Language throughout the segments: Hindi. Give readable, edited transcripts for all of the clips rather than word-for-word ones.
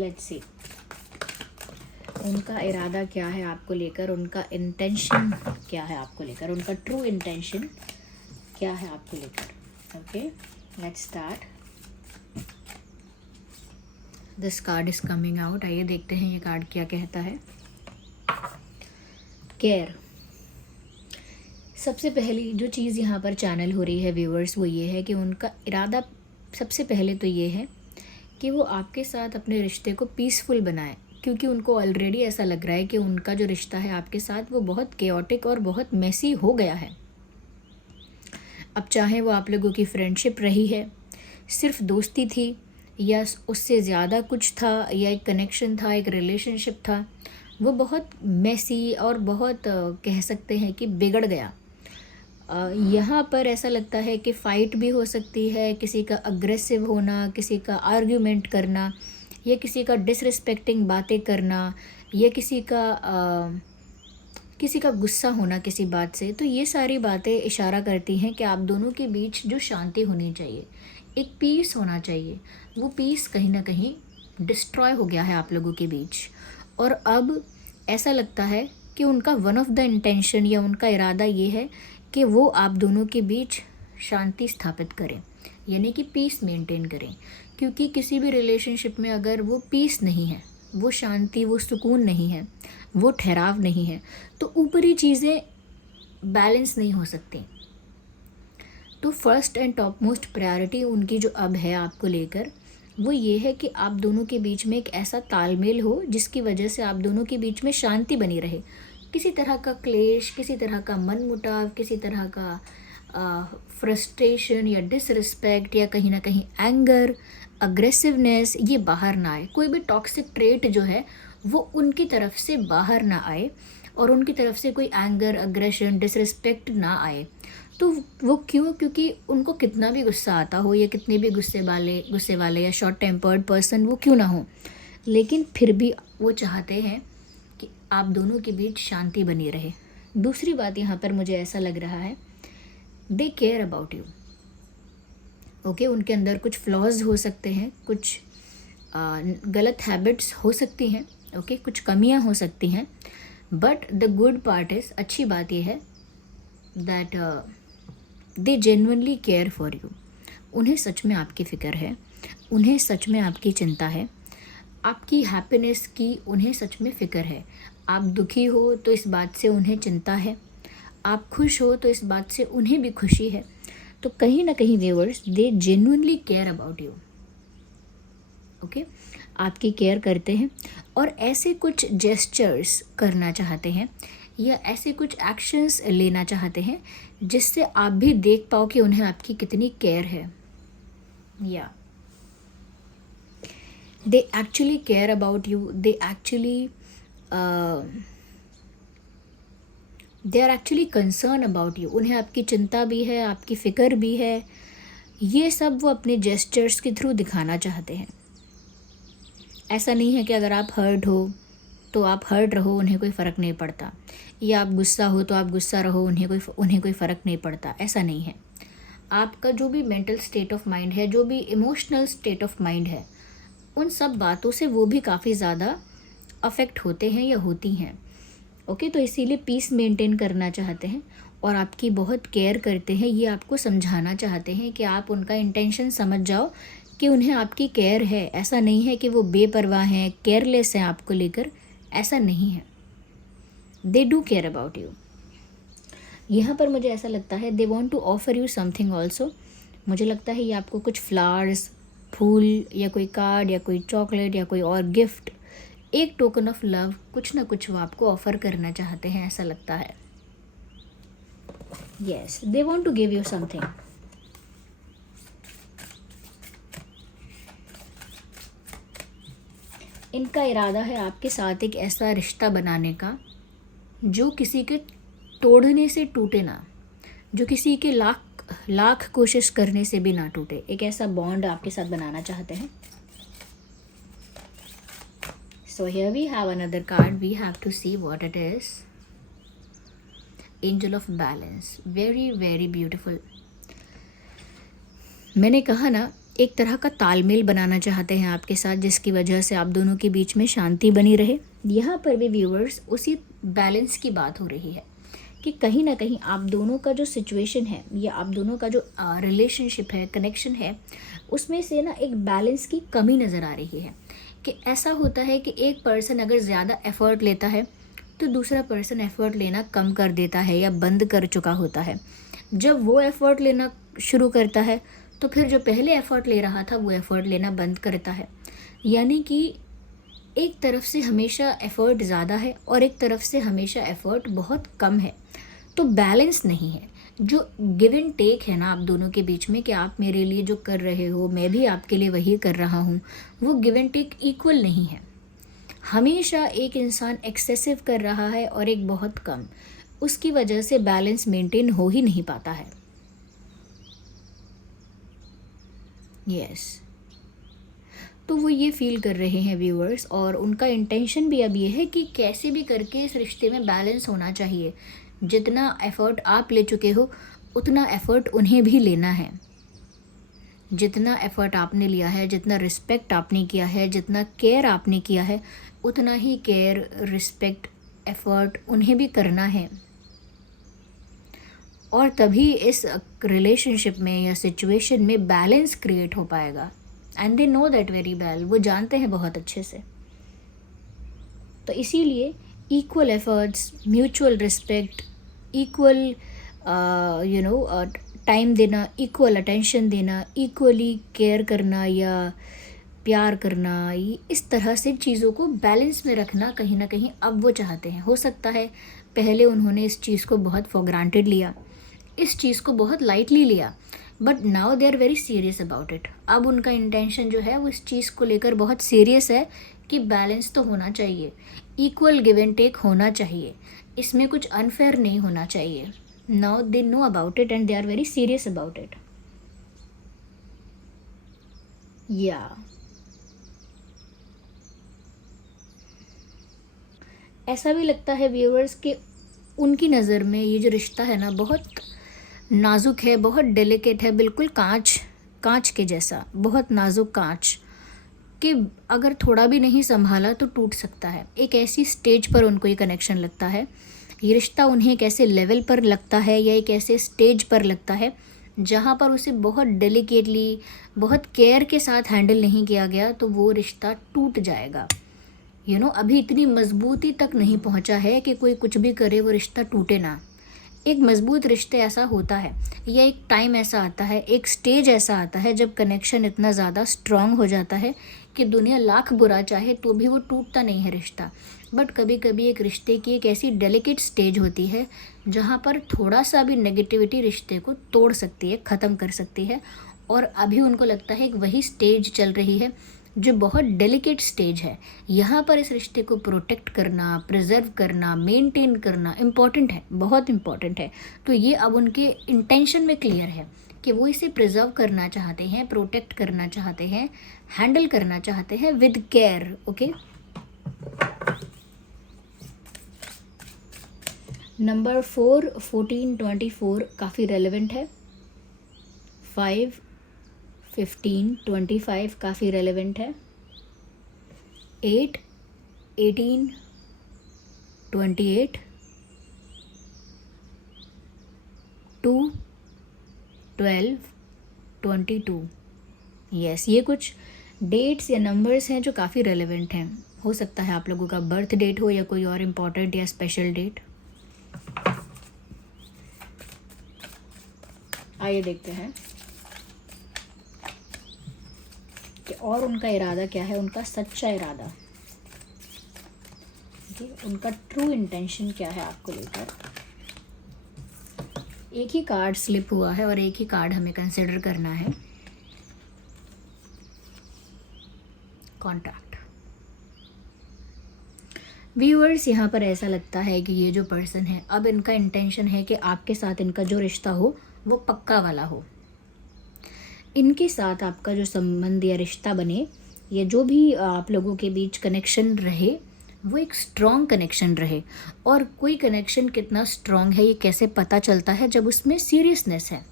लेट्स सी उनका इरादा क्या है आपको लेकर, उनका इंटेंशन क्या है आपको लेकर, उनका ट्रू इंटेंशन क्या है आपको लेकर। Okay, let's start. This card is coming out. आइए देखते हैं ये कार्ड क्या कहता है। केयर। सबसे पहली जो चीज़ यहाँ पर चैनल हो रही है व्यूअर्स, वो ये है कि उनका इरादा सबसे पहले तो ये है कि वो आपके साथ अपने रिश्ते को पीसफुल बनाए, क्योंकि उनको ऑलरेडी ऐसा लग रहा है कि उनका जो रिश्ता है आपके साथ वो बहुत केओटिक और बहुत मेसी हो गया है। अब चाहे वो आप लोगों की फ्रेंडशिप रही है, सिर्फ दोस्ती थी, या उससे ज़्यादा कुछ था, या एक कनेक्शन था, एक रिलेशनशिप था, वो बहुत मेसी और बहुत कह सकते हैं कि बिगड़ गया। यहाँ पर ऐसा लगता है कि फ़ाइट भी हो सकती है, किसी का अग्रेसिव होना, किसी का आर्ग्यूमेंट करना, या किसी का डिसरिस्पेक्टिंग बातें करना, या किसी का गुस्सा होना किसी बात से। तो ये सारी बातें इशारा करती हैं कि आप दोनों के बीच जो शांति होनी चाहिए, एक पीस होना चाहिए, वो पीस कहीं ना कहीं डिस्ट्रॉय हो गया है आप लोगों के बीच। और अब ऐसा लगता है कि उनका वन ऑफ द इंटेंशन या उनका इरादा ये है कि वो आप दोनों के बीच शांति स्थापित करें, यानी कि पीस मेंटेन करें। क्योंकि किसी भी रिलेशनशिप में अगर वो पीस नहीं है, वो शांति, वो सुकून नहीं है, वो ठहराव नहीं है, तो ऊपरी चीज़ें बैलेंस नहीं हो सकती। तो first and top most priority उनकी जो अब है आपको लेकर, वो ये है कि आप दोनों के बीच में एक ऐसा तालमेल हो जिसकी वजह से आप दोनों के बीच में शांति बनी रहे। किसी तरह का क्लेश, किसी तरह का मनमुटाव, किसी तरह का फ्रस्ट्रेशन या डिसरिस्पेक्ट या कहीं ना कहीं एंगर, अग्रेसिवनेस, ये बाहर ना आए। कोई भी टॉक्सिक ट्रेट जो है वो उनकी तरफ से बाहर ना आए, और उनकी तरफ से कोई एंगर, अग्रेशन, डिसरिस्पेक्ट ना आए। तो वो क्यों? क्योंकि उनको कितना भी गुस्सा आता हो, या कितने भी गुस्से वाले या शॉर्ट टेम्पर्ड पर्सन वो क्यों ना हो, लेकिन फिर भी वो चाहते हैं कि आप दोनों के बीच शांति बनी रहे। दूसरी बात यहाँ पर मुझे ऐसा लग रहा है, they care about you. Okay, उनके अंदर कुछ फ्लॉज हो सकते हैं, कुछ गलत हैबिट्स हो सकती हैं, ओके, कुछ कमियां हो सकती हैं, but the good part is, अच्छी बात यह है that they genuinely care for you. उन्हें सच में आपकी फ़िक्र है, उन्हें सच में आपकी चिंता है, आपकी हैप्पीनेस की उन्हें सच में फ़िक्र है। आप दुखी हो तो इस बात से उन्हें चिंता है, आप खुश हो तो इस बात से उन्हें भी खुशी है। तो कहीं ना कहीं viewers, they genuinely care about you. Okay, आपकी केयर करते हैं, और ऐसे कुछ जेस्चर्स करना चाहते हैं, या ऐसे कुछ एक्शंस लेना चाहते हैं जिससे आप भी देख पाओ कि उन्हें आपकी कितनी केयर है। या they actually care about you, they are actually concern about you. उन्हें आपकी चिंता भी है, आपकी फ़िक्र भी है। ये सब वो अपने जेस्चर्स के थ्रू दिखाना चाहते हैं। ऐसा नहीं है कि अगर आप हर्ट हो तो आप हर्ट रहो, उन्हें कोई फ़र्क नहीं पड़ता, या आप गुस्सा हो तो आप गुस्सा रहो, उन्हें कोई फ़र्क नहीं पड़ता। ऐसा नहीं है। आपका जो भी मेंटल स्टेट ऑफ माइंड है, जो भी इमोशनल स्टेट ऑफ माइंड है, उन सब बातों से वो भी काफ़ी ज़्यादा अफेक्ट होते हैं या होती हैं। ओके, तो इसीलिए पीस मेंटेन करना चाहते हैं और आपकी बहुत केयर करते हैं। ये आपको समझाना चाहते हैं कि आप उनका इंटेंशन समझ जाओ कि उन्हें आपकी केयर है। ऐसा नहीं है कि वो बेपरवाह हैं, केयरलेस हैं आपको लेकर, ऐसा नहीं है। They do care about you. यहाँ पर मुझे ऐसा लगता है they want to offer you something also. मुझे लगता है ये आपको कुछ फ्लावर्स, फूल, या कोई कार्ड, या कोई चॉकलेट, या कोई और गिफ्ट, एक टोकन ऑफ लव, कुछ ना कुछ वो आपको ऑफर करना चाहते हैं, ऐसा लगता है। Yes, they want to give you something. इनका इरादा है आपके साथ एक ऐसा रिश्ता बनाने का जो किसी के तोड़ने से टूटे ना, जो किसी के लाख कोशिश करने से भी ना टूटे। एक ऐसा बॉन्ड आपके साथ बनाना चाहते हैं। So here we have another card. We have to see what it is. Angel of Balance. Very very beautiful. मैंने कहा ना, एक तरह का तालमेल बनाना चाहते हैं आपके साथ, जिसकी वजह से आप दोनों के बीच में शांति बनी रहे। यहाँ पर भी व्यूअर्स उसी बैलेंस की बात हो रही है कि कहीं ना कहीं आप दोनों का जो सिचुएशन है या आप दोनों का जो रिलेशनशिप है, कनेक्शन है, उसमें से ना एक बैलेंस की कमी नज़र आ रही है। कि ऐसा होता है कि एक पर्सन अगर ज़्यादा एफ़र्ट लेता है तो दूसरा पर्सन एफ़र्ट लेना कम कर देता है या बंद कर चुका होता है। जब वो एफ़र्ट लेना शुरू करता है तो फिर जो पहले एफ़र्ट ले रहा था वो एफ़र्ट लेना बंद करता है। यानी कि एक तरफ से हमेशा एफ़र्ट ज़्यादा है और एक तरफ से हमेशा एफ़र्ट बहुत कम है, तो बैलेंस नहीं है। जो गिव एंड टेक है ना आप दोनों के बीच में, कि आप मेरे लिए जो कर रहे हो मैं भी आपके लिए वही कर रहा हूँ, वो गिव एंड टेक इक्वल नहीं है। हमेशा एक इंसान एक्सेसिव कर रहा है और एक बहुत कम, उसकी वजह से बैलेंस मेंटेन हो ही नहीं पाता है। यस, तो वो ये फील कर रहे हैं व्यूअर्स, और उनका इंटेंशन भी अब ये है कि कैसे भी करके इस रिश्ते में बैलेंस होना चाहिए। जितना एफ़र्ट आप ले चुके हो उतना एफ़र्ट उन्हें भी लेना है। जितना एफ़र्ट आपने लिया है, जितना रिस्पेक्ट आपने किया है, जितना केयर आपने किया है, उतना ही केयर, रिस्पेक्ट, एफ़र्ट उन्हें भी करना है। और तभी इस रिलेशनशिप में या सिचुएशन में बैलेंस क्रिएट हो पाएगा। And they know that very well, वो जानते हैं बहुत अच्छे से। तो इसीलिए equal efforts, mutual respect, equal time देना, इक्वल अटेंशन देना, इक्वली केयर करना या प्यार करना, ये इस तरह से चीज़ों को बैलेंस में रखना कहीं ना कहीं अब वो चाहते हैं। हो सकता है पहले उन्होंने इस चीज़ को बहुत फॉर ग्रांटेड लिया, इस चीज़ को बहुत लाइटली लिया, but now they are very serious about it. अब उनका इंटेंशन जो है वो इस चीज़ को लेकर बहुत सीरियस है कि बैलेंस तो होना चाहिए, इक्वल गिव एंड टेक होना चाहिए, इसमें कुछ अनफेयर नहीं होना चाहिए। Now they know about it and they are very serious about it. या ऐसा भी लगता है व्यूअर्स कि उनकी नज़र में ये जो रिश्ता है ना बहुत नाजुक है, बहुत डेलिकेट है, बिल्कुल कांच, कांच के जैसा, बहुत नाजुक कांच, कि अगर थोड़ा भी नहीं संभाला तो टूट सकता है। एक ऐसी स्टेज पर उनको ये कनेक्शन लगता है, ये रिश्ता उन्हें एक ऐसे लेवल पर लगता है या एक ऐसे स्टेज पर लगता है जहाँ पर उसे बहुत डेलिकेटली, बहुत केयर के साथ हैंडल नहीं किया गया तो वो रिश्ता टूट जाएगा। अभी इतनी मजबूती तक नहीं पहुँचा है कि कोई कुछ भी करे वो रिश्ता टूटे ना। एक मज़बूत रिश्ते ऐसा होता है, या एक टाइम ऐसा आता है, एक स्टेज ऐसा आता है जब कनेक्शन इतना ज़्यादा स्ट्रॉन्ग हो जाता है कि दुनिया लाख बुरा चाहे तो भी वो टूटता नहीं है रिश्ता। बट कभी कभी एक रिश्ते की एक ऐसी डेलिकेट स्टेज होती है जहाँ पर थोड़ा सा भी नेगेटिविटी रिश्ते को तोड़ सकती है, ख़त्म कर सकती है। और अभी उनको लगता है कि वही स्टेज चल रही है जो बहुत डेलिकेट स्टेज है। यहाँ पर इस रिश्ते को प्रोटेक्ट करना, प्रिजर्व करना, मेंटेन करना इम्पॉर्टेंट है, बहुत इम्पॉर्टेंट है। तो ये अब उनके इंटेंशन में क्लियर है कि वो इसे प्रिजर्व करना चाहते हैं, प्रोटेक्ट करना चाहते हैं, हैंडल करना चाहते हैं विद केयर। ओके, नंबर 4, 14, 24 काफ़ी रेलेवेंट है। 5, 15, 25 काफ़ी रेलेवेंट है। 8, 18, 28, 2, 12, 22। यस, ये कुछ डेट्स या नंबर्स हैं जो काफ़ी रेलेवेंट हैं। हो सकता है आप लोगों का बर्थ डेट हो या कोई और इम्पॉर्टेंट या स्पेशल डेट। आइए देखते हैं कि और उनका इरादा क्या है, उनका सच्चा इरादा, उनका ट्रू इंटेंशन क्या है आपको लेकर। एक ही कार्ड स्लिप हुआ है और एक ही कार्ड हमें कंसिडर करना है, कॉन्ट्रैक्ट। व्यूअर्स, यहाँ पर ऐसा लगता है कि ये जो पर्सन है अब इनका इंटेंशन है कि आपके साथ इनका जो रिश्ता हो वो पक्का वाला हो। इनके साथ आपका जो संबंध या रिश्ता बने या जो भी आप लोगों के बीच कनेक्शन रहे वो एक स्ट्रॉन्ग कनेक्शन रहे। और कोई कनेक्शन कितना स्ट्रॉन्ग है ये कैसे पता चलता है, जब उसमें सीरियसनेस है,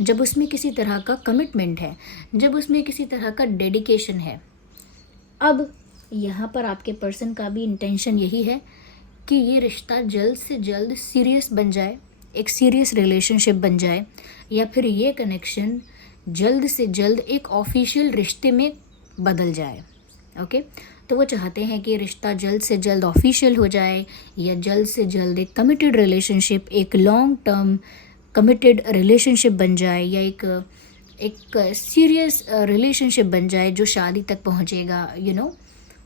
जब उसमें किसी तरह का कमिटमेंट है, जब उसमें किसी तरह का डेडिकेशन है। अब यहाँ पर आपके पर्सन का भी इंटेंशन यही है कि ये रिश्ता जल्द से जल्द सीरियस बन जाए, एक सीरियस रिलेशनशिप बन जाए, या फिर ये कनेक्शन जल्द से जल्द एक ऑफिशियल रिश्ते में बदल जाए। ओके, तो वो चाहते हैं कि रिश्ता जल्द से जल्द ऑफिशियल हो जाए, या जल्द से जल्द एक कमिटेड रिलेशनशिप, एक लॉन्ग टर्म कमिटेड रिलेशनशिप बन जाए, या एक सीरियस रिलेशनशिप बन जाए जो शादी तक पहुंचेगा,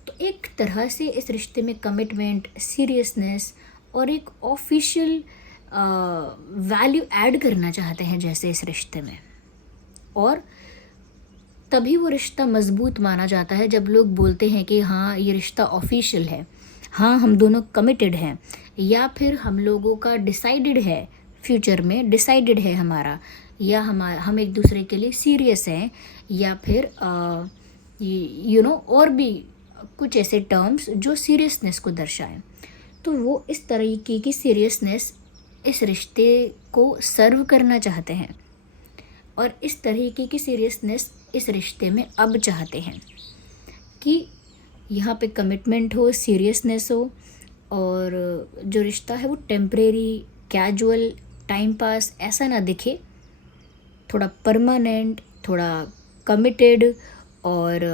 तो एक तरह से इस रिश्ते में कमिटमेंट, सीरियसनेस और एक ऑफिशियल वैल्यू ऐड करना चाहते हैं जैसे इस रिश्ते में। और तभी वो रिश्ता मज़बूत माना जाता है जब लोग बोलते हैं कि हाँ ये रिश्ता ऑफिशियल है, हाँ हम दोनों कमिटेड हैं, या फिर हम लोगों का डिसाइडेड है, फ्यूचर में डिसाइडेड है हमारा, या हम एक दूसरे के लिए सीरियस हैं, या फिर और भी कुछ ऐसे टर्म्स जो सीरियसनेस को दर्शाएं। तो वो इस तरीके की सीरियसनेस इस रिश्ते को सर्व करना चाहते हैं, और इस तरीके की सीरियसनेस इस रिश्ते में अब चाहते हैं कि यहाँ पे कमिटमेंट हो, सीरियसनेस हो, और जो रिश्ता है वो टेम्परेरी, कैजुअल, टाइम पास ऐसा ना दिखे, थोड़ा परमानेंट, थोड़ा कमिटेड, और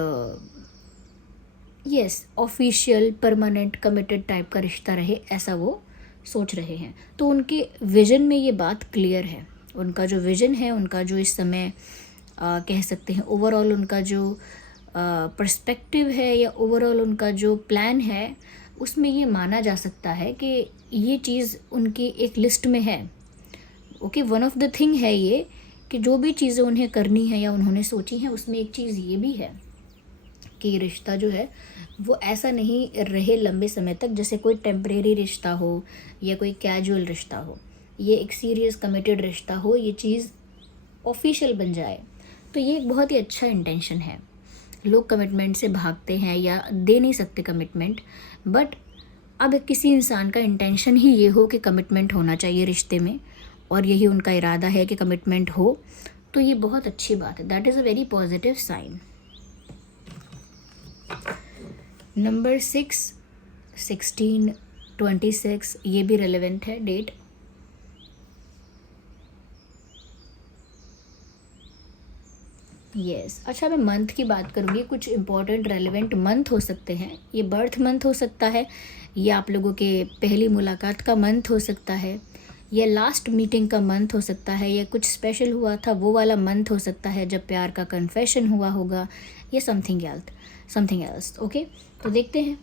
yes official permanent committed type का रिश्ता रहे, ऐसा वो सोच रहे हैं। तो उनके विज़न में ये बात क्लियर है। उनका जो विज़न है, उनका जो इस समय कह सकते हैं ओवरऑल उनका जो पर्सपेक्टिव है, या ओवरऑल उनका जो प्लान है, उसमें ये माना जा सकता है कि ये चीज़ उनकी एक लिस्ट में है। Okay, one of the thing है ये कि जो भी चीज़ें उन्हें करनी है या उन्होंने सोची हैं, उसमें एक चीज़ ये भी है कि ये रिश्ता जो है वो ऐसा नहीं रहे लंबे समय तक जैसे कोई टेम्परेरी रिश्ता हो या कोई कैजुअल रिश्ता हो। ये एक सीरियस कमिटेड रिश्ता हो, ये चीज़ ऑफिशियल बन जाए। तो ये एक बहुत ही अच्छा इंटेंशन है। लोग कमिटमेंट से भागते हैं या दे नहीं सकते कमिटमेंट, बट अब किसी इंसान का इंटेंशन ही ये हो कि कमिटमेंट होना चाहिए रिश्ते में, और यही उनका इरादा है कि कमिटमेंट हो, तो ये बहुत अच्छी बात है। That is a very positive sign. Number 6, 16, 26, ये भी रेलेवेंट है डेट। यस अच्छा, मैं मंथ की बात करूँगी। कुछ इंपॉर्टेंट रेलेवेंट मंथ हो सकते हैं। ये बर्थ मंथ हो सकता है, या आप लोगों के पहली मुलाकात का मंथ हो सकता है, या लास्ट मीटिंग का मंथ हो सकता है, या कुछ स्पेशल हुआ था वो वाला मंथ हो सकता है जब प्यार का कन्फेशन हुआ होगा, या समथिंग एल्स। ओके, तो देखते हैं।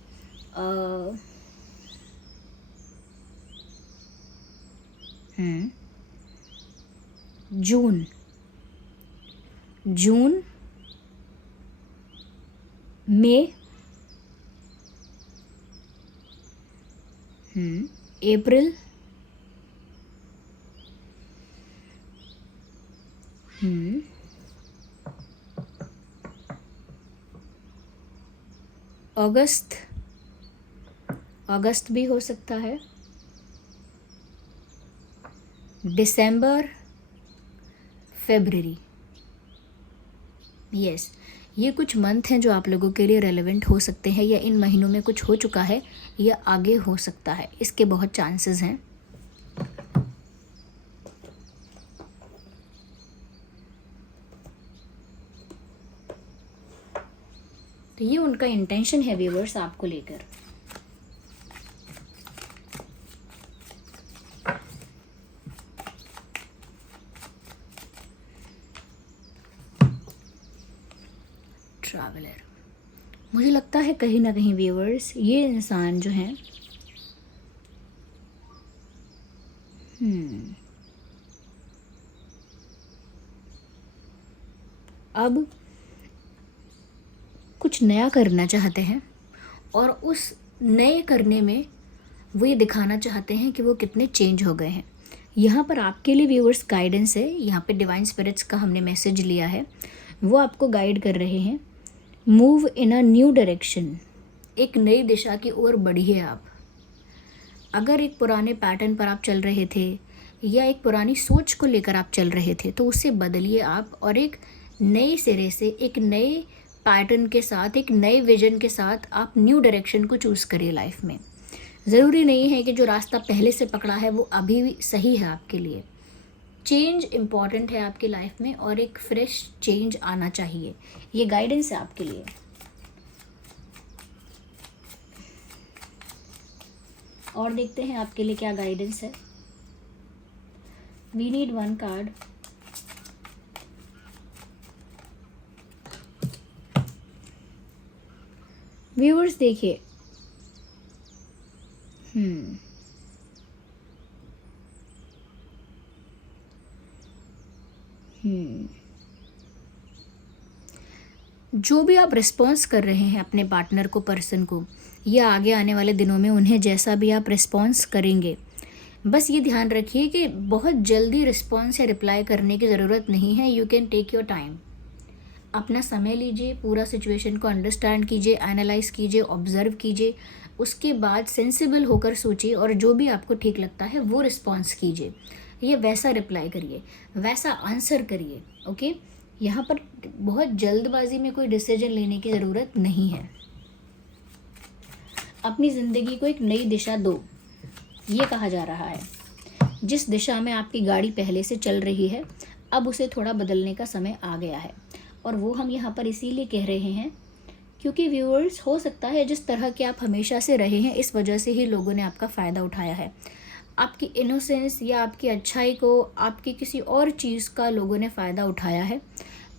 जून, मई, अप्रैल, अगस्त भी हो सकता है, दिसंबर, फरवरी। यस, ये कुछ मंथ हैं जो आप लोगों के लिए रेलेवेंट हो सकते हैं, या इन महीनों में कुछ हो चुका है या आगे हो सकता है, इसके बहुत चांसेस हैं। तो ये उनका इंटेंशन है व्यूअर्स आपको लेकर। ट्रैवलर, मुझे लगता है कहीं ना कहीं व्यूअर्स ये इंसान जो हैं अब कुछ नया करना चाहते हैं, और उस नए करने में वो ये दिखाना चाहते हैं कि वो कितने चेंज हो गए हैं। यहाँ पर आपके लिए व्यूअर्स गाइडेंस है। यहाँ पे डिवाइन स्पिरिट्स का हमने मैसेज लिया है, वो आपको गाइड कर रहे हैं। Move in a new direction, एक नई दिशा की ओर बढ़िए आप। अगर एक पुराने पैटर्न पर आप चल रहे थे, या एक पुरानी सोच को लेकर आप चल रहे थे, तो उसे बदलिए आप और एक नए सिरे से, एक नए पैटर्न के साथ, एक नए विजन के साथ आप न्यू डायरेक्शन को चूज़ करिए लाइफ में। ज़रूरी नहीं है कि जो रास्ता पहले से पकड़ा है वो अभी भी सही है आपके लिए। चेंज इम्पॉर्टेंट है आपकी लाइफ में और एक फ्रेश चेंज आना चाहिए। ये गाइडेंस है आपके लिए। और देखते हैं आपके लिए क्या गाइडेंस है। We need one card. Viewers देखिए, जो भी आप रिस्पॉन्स कर रहे हैं अपने पार्टनर को, पर्सन को, या आगे आने वाले दिनों में उन्हें जैसा भी आप रिस्पॉन्स करेंगे, बस ये ध्यान रखिए कि बहुत जल्दी रिस्पॉन्स या रिप्लाई करने की ज़रूरत नहीं है। You can take your time. अपना समय लीजिए, पूरा सिचुएशन को अंडरस्टैंड कीजिए, एनालाइज कीजिए, ऑब्जर्व कीजिए, उसके बाद सेंसिबल होकर सोचिए और जो भी आपको ठीक लगता है वो रिस्पॉन्स कीजिए। ये वैसा रिप्लाई करिए, वैसा आंसर करिए। ओके, यहाँ पर बहुत जल्दबाजी में कोई डिसीजन लेने की ज़रूरत नहीं है। अपनी ज़िंदगी को एक नई दिशा दो, ये कहा जा रहा है। जिस दिशा में आपकी गाड़ी पहले से चल रही है, अब उसे थोड़ा बदलने का समय आ गया है। और वो हम यहाँ पर इसीलिए कह रहे हैं क्योंकि व्यूअर्स, हो सकता है जिस तरह के आप हमेशा से रहे हैं, इस वजह से ही लोगों ने आपका फ़ायदा उठाया है। आपकी इनोसेंस या आपकी अच्छाई को, आपकी किसी और चीज़ का लोगों ने फ़ायदा उठाया है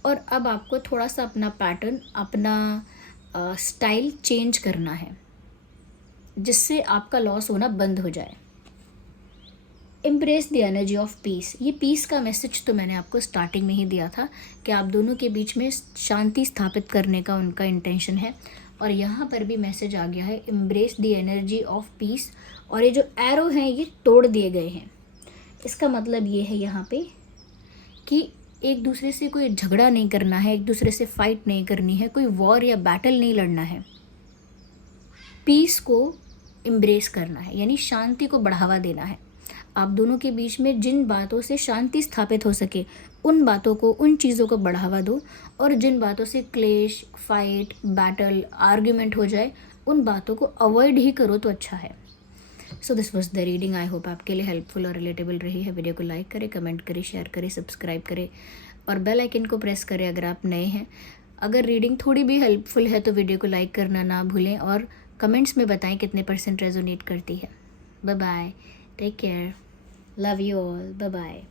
और अब आपको थोड़ा सा अपना पैटर्न, अपना स्टाइल चेंज करना है, जिससे आपका लॉस होना बंद हो जाए। Embrace the energy of peace. ये पीस का मैसेज तो मैंने आपको स्टार्टिंग में ही दिया था कि आप दोनों के बीच में शांति स्थापित करने का उनका इंटेंशन है। और यहाँ पर भी मैसेज आ गया है, embrace the energy of peace. और ये जो एरो हैं ये तोड़ दिए गए हैं। इसका मतलब ये है यहाँ पे कि एक दूसरे से कोई झगड़ा नहीं करना है, एक दूसरे से फाइट नहीं करनी है, कोई वॉर या बैटल नहीं लड़ना है। पीस को एम्ब्रेस करना है, यानी शांति को बढ़ावा देना है। आप दोनों के बीच में जिन बातों से शांति स्थापित हो सके उन बातों को, उन चीज़ों को बढ़ावा दो, और जिन बातों से क्लेश, फाइट, बैटल, आर्ग्यूमेंट हो जाए उन बातों को अवॉइड ही करो तो अच्छा है। So this was the reading. I hope आपके लिए हेल्पफुल और रिलेटेबल रही है। वीडियो को लाइक करें, कमेंट करें, शेयर करें, सब्सक्राइब करें और बेल आइकन को प्रेस करें अगर आप नए हैं। अगर रीडिंग थोड़ी भी हेल्पफुल है तो वीडियो को लाइक करना ना भूलें और कमेंट्स में बताएं कितने % रेजोनेट करती है। Bye bye, take care, love you all, bye bye.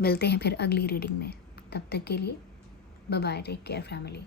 मिलते हैं फिर अगली रीडिंग में, तब तक के लिए bye bye, take care family.